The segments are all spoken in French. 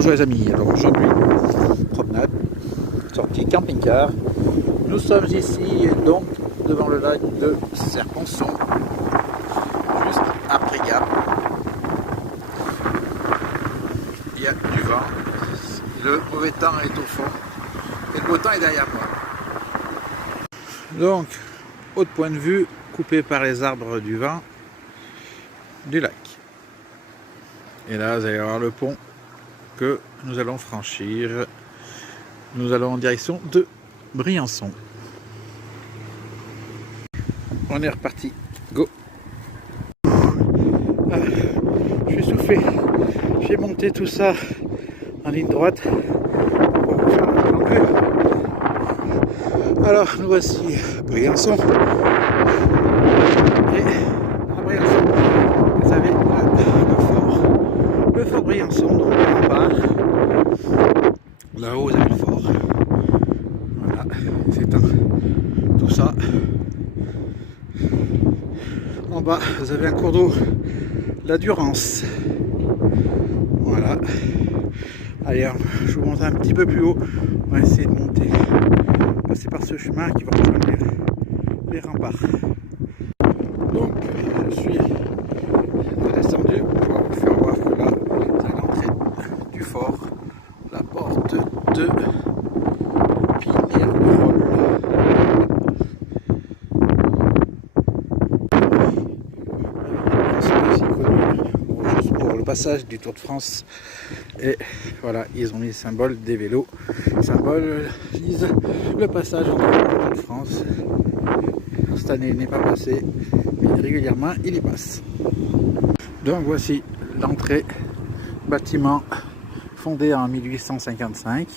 bonjour les amis, alors aujourd'hui, promenade, sortie camping-car. Nous sommes ici donc devant le lac de Serponçon, juste après Gap. Il y a du vent, le mauvais temps est au fond et le beau temps est derrière moi. Donc, haut point de vue, coupé par les arbres du vent du lac. Et là, vous allez voir le pont que nous allons franchir. Nous allons en direction de Briançon. On est reparti. Go! Je suis soufflé. J'ai monté tout ça en ligne droite pour vous faire un plan vue. Alors, nous voici à Briançon. Et à Briançon, vous avez le fort Briançon, donc le rempart. Là-haut, vous avez le fort. Voilà, c'est tout ça. En bas, vous avez un cours d'eau, la Durance. Voilà. Allez, je vous montre un petit peu plus haut. On va essayer de monter, passer par ce chemin qui va rejoindre les remparts. Donc, je suis descendu pour vous faire voir que là, c'est l'entrée du fort, la porte de Pinerolles. Juste pour le passage du Tour de France. Et voilà, ils ont mis le symbole des vélos. Le symbole symbolise le passage entre le Tour de France. Cette année, il n'est pas passé, mais régulièrement, il y passe. Donc voici l'entrée, bâtiment fondé en 1855.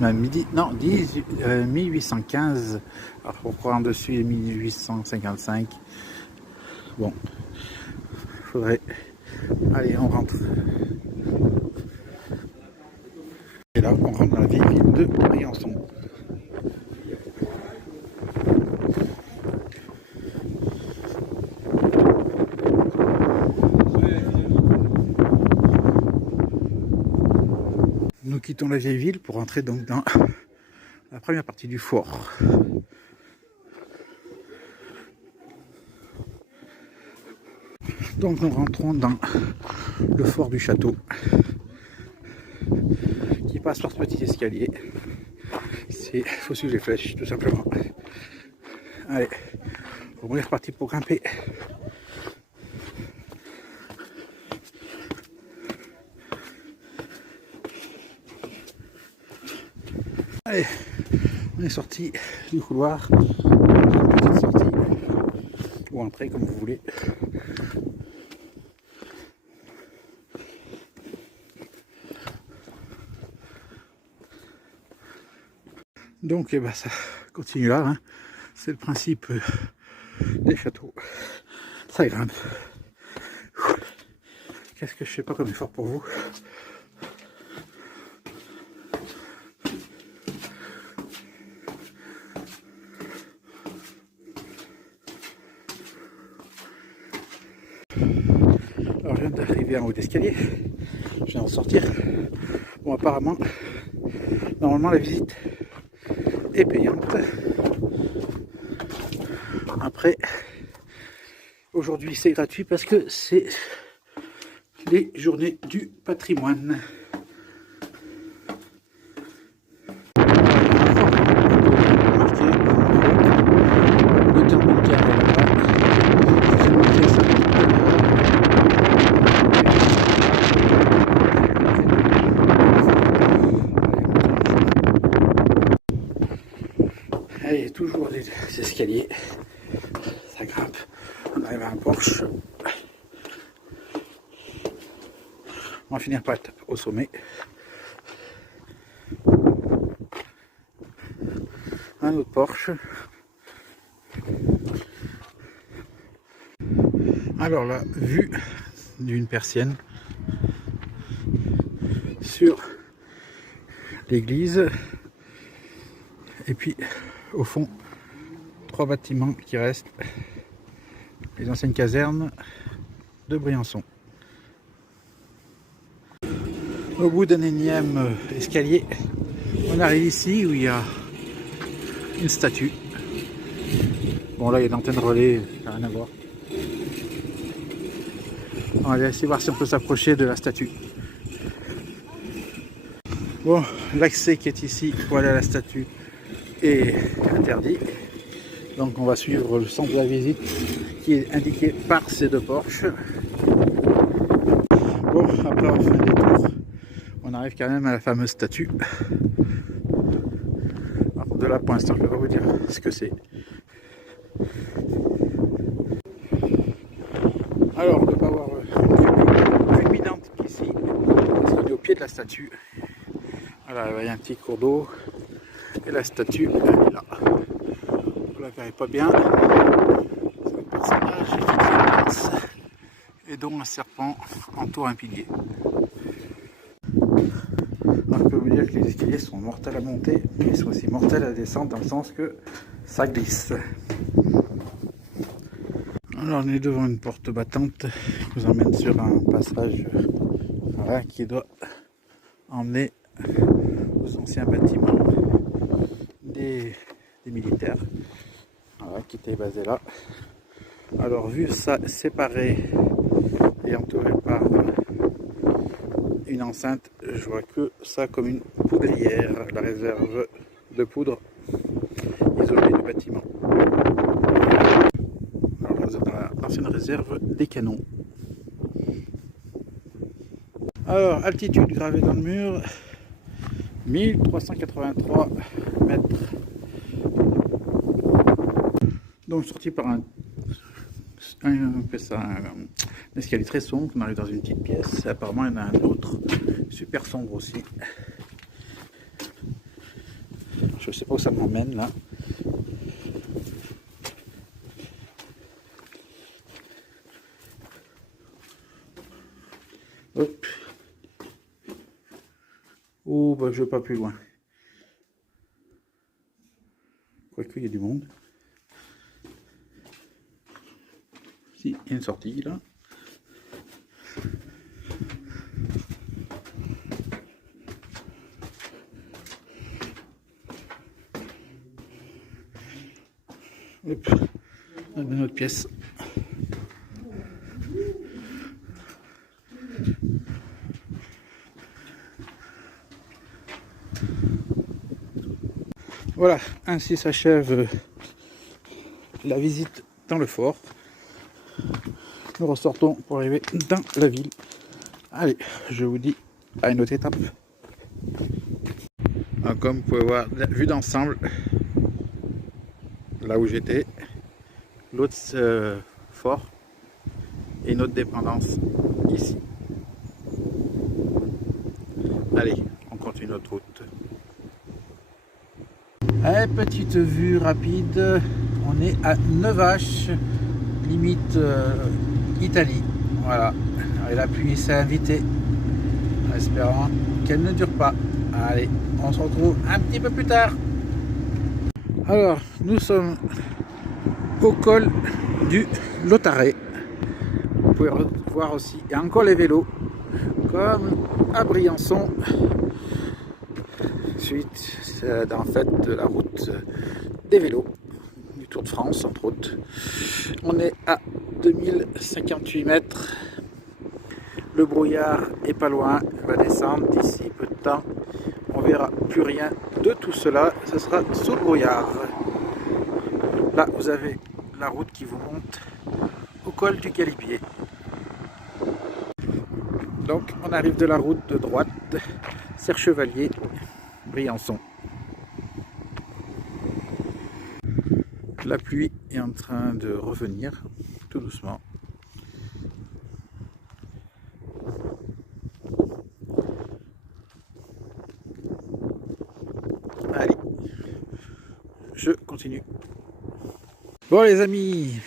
1815. Alors pourquoi en dessus 1855? Bon, faudrait. Allez, on rentre. Et là, on rentre dans la vieille ville de Briançon. Nous quittons la vieille ville pour entrer donc dans la première partie du fort. Donc nous rentrons dans le fort du château qui passe par ce petit escalier. Il faut suivre les flèches tout simplement. Allez, on est reparti pour grimper. Allez, on est sorti du couloir, une petite sortie, ou entrée comme vous voulez. Donc eh ben, ça continue là, hein. C'est le principe des châteaux, ça grimpe. Qu'est-ce que je fais pas comme effort pour vous? Alors je viens d'arriver en haut d'escalier, je viens d'en sortir. Bon, apparemment, normalement la visite est payante. Après, aujourd'hui c'est gratuit parce que c'est les journées du patrimoine. Le camping-car est là-bas. J'ai monté ça. Allez, toujours les escaliers, ça grimpe, on arrive à un porche, on va finir par être au sommet. Un autre porche. Alors la vue d'une persienne sur l'église. Et puis au fond, 3 bâtiments qui restent, les anciennes casernes de Briançon. Au bout d'un énième escalier, on arrive ici où il y a une statue. Bon là il y a une antenne relais, ça n'a rien à voir. On va essayer de voir si on peut s'approcher de la statue. Bon, l'accès qui est ici pour aller à la statue est interdit. Donc on va suivre le centre de la visite qui est indiqué par ces deux porches. Bon, après avoir fait un détour, on arrive quand même à la fameuse statue. Alors, de là pour l'instant je ne vais pas vous dire ce que c'est. Alors, on ne peut pas avoir plus éminente qu'ici, parce qu'on est au pied de la statue. Voilà, il y a un petit cours d'eau, et la statue, elle est là. Vous la verrez pas bien. C'est un personnage fixe et dont un serpent entoure un pilier. Alors, je peux vous dire que les escaliers sont mortels à monter, mais ils sont aussi mortels à descendre dans le sens que ça glisse. Alors on est devant une porte battante qui nous emmène sur un passage qui doit emmener aux anciens bâtiments des militaires qui étaient basés là. Alors vu ça séparé et entouré par une enceinte, je vois que ça comme une poudrière, la réserve de poudre isolée du bâtiment. L'ancienne réserve des canons. Alors, altitude gravée dans le mur, 1383 mètres. Donc, sorti par un escalier très sombre, on arrive dans une petite pièce. Apparemment, il y en a un autre, super sombre aussi. Je ne sais pas où ça m'emmène là. Hop. Oh, bah, je ne vais pas plus loin. Quoique, il y a du monde. Si, il y a une sortie là. Hop. On a une autre pièce. Voilà, ainsi s'achève la visite dans le fort. Nous ressortons pour arriver dans la ville. Allez, je vous dis à une autre étape. Alors, comme vous pouvez voir, vue d'ensemble, là où j'étais, l'autre fort et une autre dépendance ici. Allez, on continue notre route. Allez, petite vue rapide, on est à Nevache, limite Italie. Voilà, et la pluie s'est invitée, en espérant qu'elle ne dure pas. Allez, on se retrouve un petit peu plus tard. Alors, nous sommes au col du Lautaret. Vous pouvez voir aussi, il y a encore les vélos, comme à Briançon. Suite en fait de la route des vélos du Tour de France entre autres. On est à 2058 mètres. Le brouillard est pas loin, il va descendre d'ici peu de temps. On verra plus rien de tout cela, ce sera sous le brouillard. Là vous avez la route qui vous monte au col du Galibier. Donc on arrive de la route de droite, Serre-Chevalier, Briançon. La pluie est en train de revenir tout doucement. Allez, je continue. Bon les amis,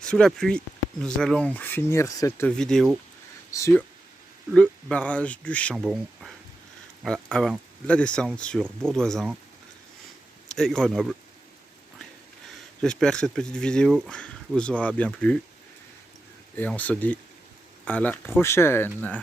sous la pluie, nous allons finir cette vidéo sur le barrage du Chambon. Voilà, avant la descente sur Bourdoisan et Grenoble. J'espère que cette petite vidéo vous aura bien plu et on se dit à la prochaine.